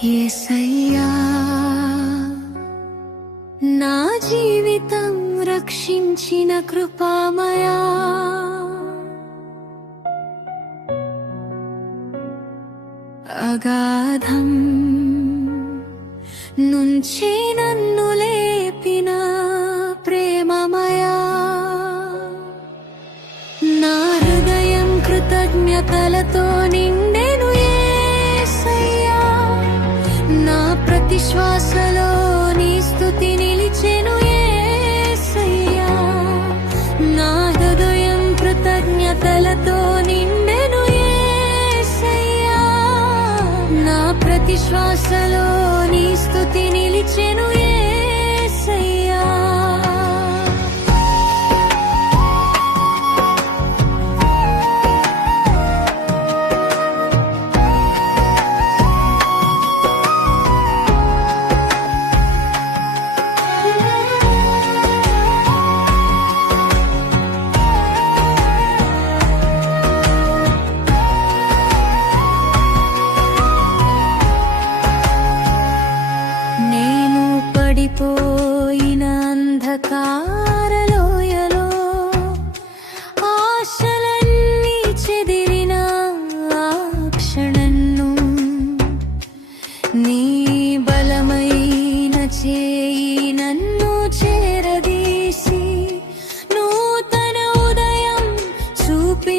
యేసయ్యా నా జీవితం రక్షించిన కృపామయా, అగాధం నుంచి నన్ను లేపిన ప్రేమమయా, నా హృదయం కృతజ్ఞతలతో నిండెను యేసయ్యా, నా ప్రతి శ్వాసలో నీ స్తుతి నిలిచెను యేసయ్యా, నా హృదయం కృతజ్ఞతలతో నిండెను యేసయ్యా, నా ప్రతి శ్వాసలో నీ స్తుతి నిలిచెను యేసయ్యా. పడిపోయిన అంధకారలోయలో ఆశలన్నీ చెదిరిన ఆ క్షణంను నీ బలమైన చేయి నన్ను చేరదీసి నూతన ఉదయం చూపించావయ్యా,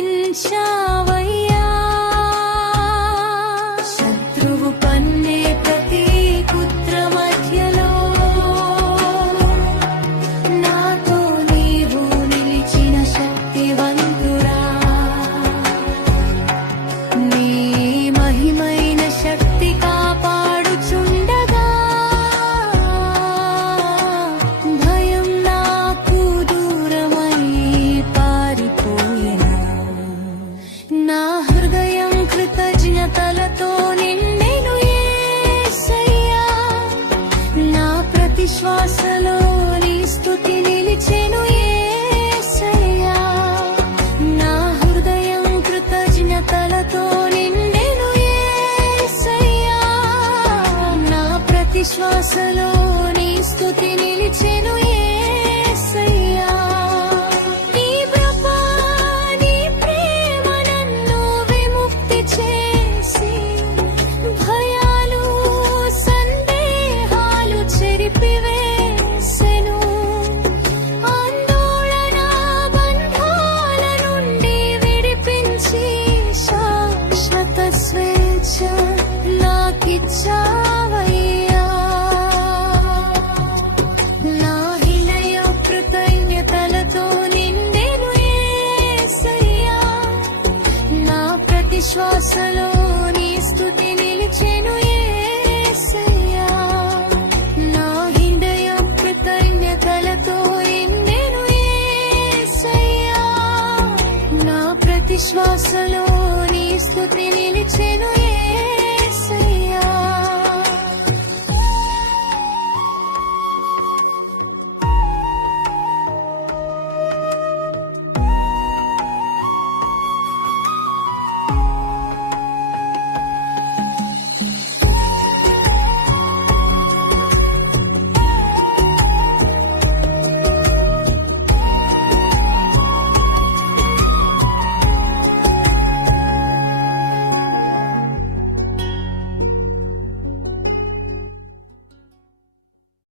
శత్రువు పన్నే ప్రతి కుట్ర మధ్యలో శ్వాసలో నీ స్తుతి నిలిచెను యేసయ్యా, నా హృదయం కృతజ్ఞతలతో నిండెను యేసయ్యా, నా ప్రతి శ్వాసలో నీ స్తుతి నిలిచెను యేసయ్యా. నీ కృప నీ ప్రేమ నన్ను విముక్తి చేసి భయాలు సందేహాలు చెరిపివేసెను, ఆందోళన బంధాల నుండి విడిపించి శాశ్వత స్వేచ్ఛ నాకిచ్చావయ్యా, నా హృదయ కృతజ్ఞతలతో నిండెను యేసయ్యా, నా ప్రతి శ్వాసలో నీ స్తుతి నిలిచెను యేసయ్యా, నా హృదయ కృతజ్ఞతలతో నిండెను యేసయ్యా, నా ప్రతి శ్వాసలో